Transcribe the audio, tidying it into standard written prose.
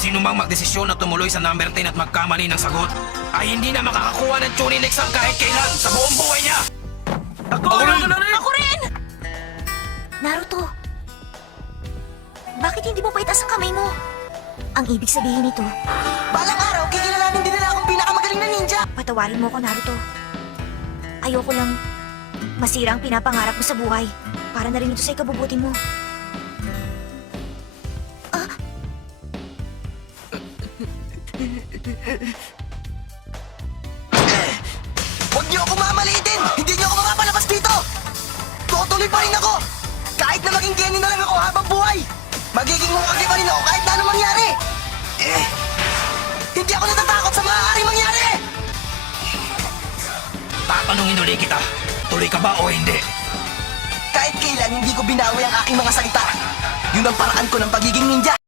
Sino mang magdesisyon na tumuloy sa number 10 at magkamali ng sagot ay hindi na makakakuha ng tuning exam kahit kailan sa buong buhay niya! Ako rin! Ako rin! Naruto, bakit hindi mo pa itaas ang kamay mo? Ang ibig sabihin nito, Balang araw, kikilalanin din nila akong pinakamagaling na ninja! patawarin mo ako, Naruto. Ayoko lang masira ang pinapangarap mo sa buhay. Para na rin ito sa ikabubuti mo. Huwag niyo ako mamaliitin! Hindi niyo ako makapalabas dito! Tutuloy pa rin ako! Kahit na maging Kenny na lang ako habang buhay! Magiging Hokage pa rin ako kahit na anong mangyari! Hindi ako natatakot sa maaaring mangyari! Tatanungin ulit kita, tuloy ka ba o hindi? Kahit kailan hindi ko binawi ang aking mga salita. Yun ang paraan ko ng pagiging ninja.